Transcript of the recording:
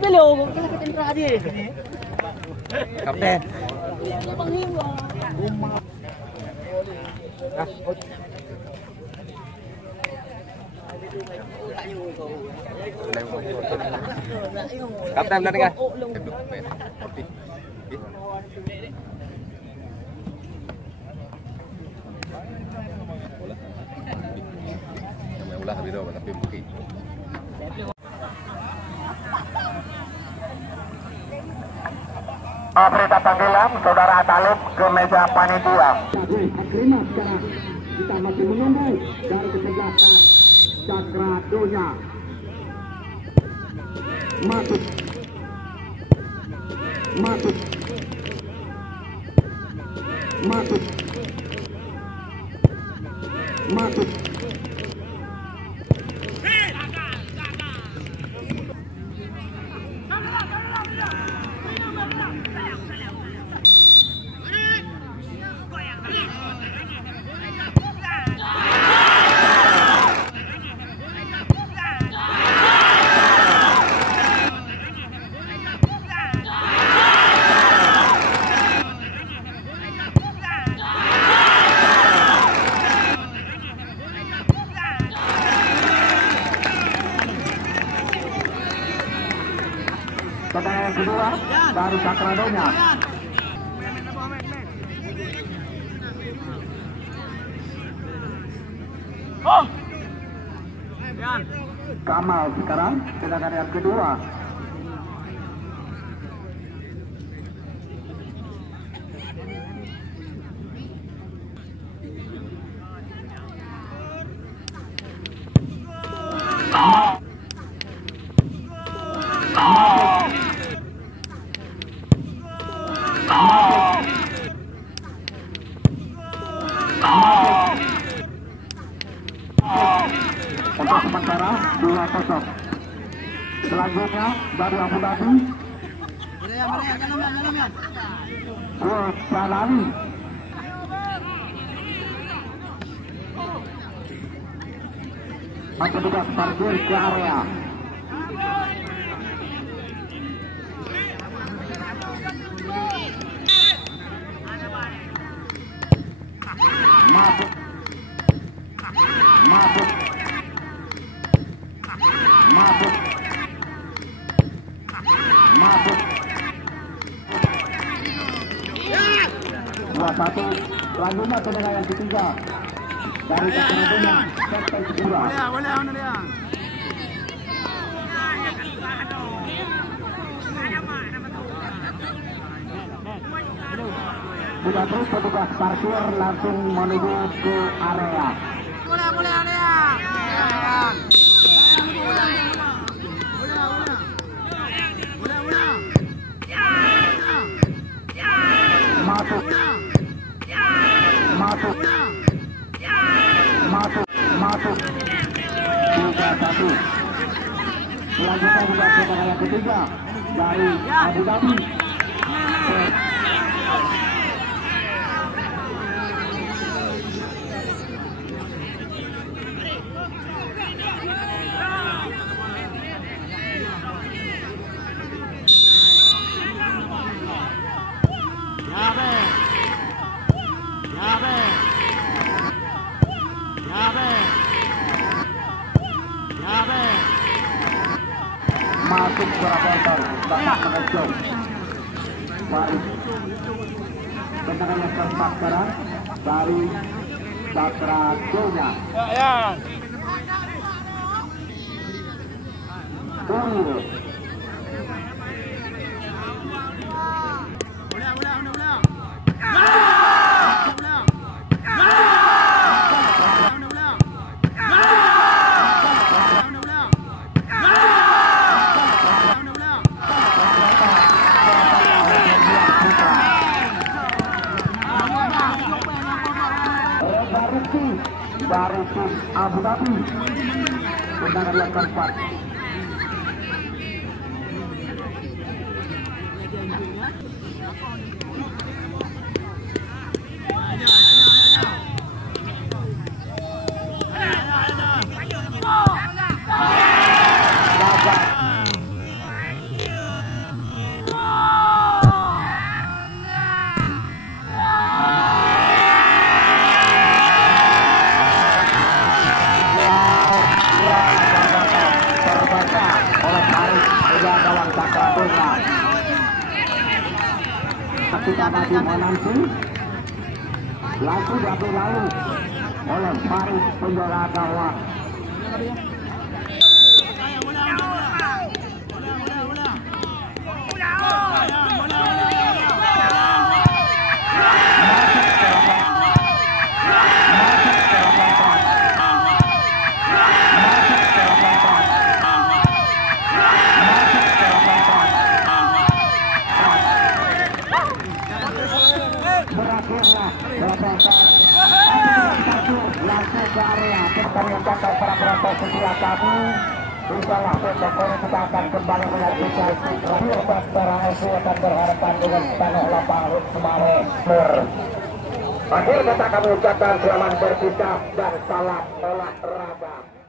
Belum, kita ketemu dia. Kapten. Kapten benar kan? Ulah video tapi mungkin. Berita panggilan Saudara Talib ke meja panitia. Terima sekarang kita masih menunggu dari kesebelasan Cakra Donya. Masuk. Pertandingan kedua dari Cakra Donya. Kamal sekarang sedangkan yang kedua. Untuk sementara 2-0. Selanjutnya dari Abu Dhabi Jalali. Petugas parkir ke area. Masuk. Satu selanjutnya tendangan yang ketiga dari Cakra Donya sektor kedua. Sudah terus petugas parkir langsung menuju ke area. Boleh area. Masuk 3-1. Selanjutnya juga tendangan yang ketiga dari Abu Dhabi. Masuk Surabaya Bapak Kemejo. Baik. Tendangan yang keempat sekarang dari Cakra Donya. Dari tim Abu Dhabi, tendangan yang keempat. Abadi menanti laku diambil lalu oleh Faris penjuara gawang. Berakhirlah langsung ke area pertandingan para penonton sebelah kami. Insyaallah besok kita akan kembali menyaksikan terakhir antara SU akan berhadapan dengan Tanah Lapang kemarin. Akhir kata kami ucapkan selamat berpisah dan salam olahraga.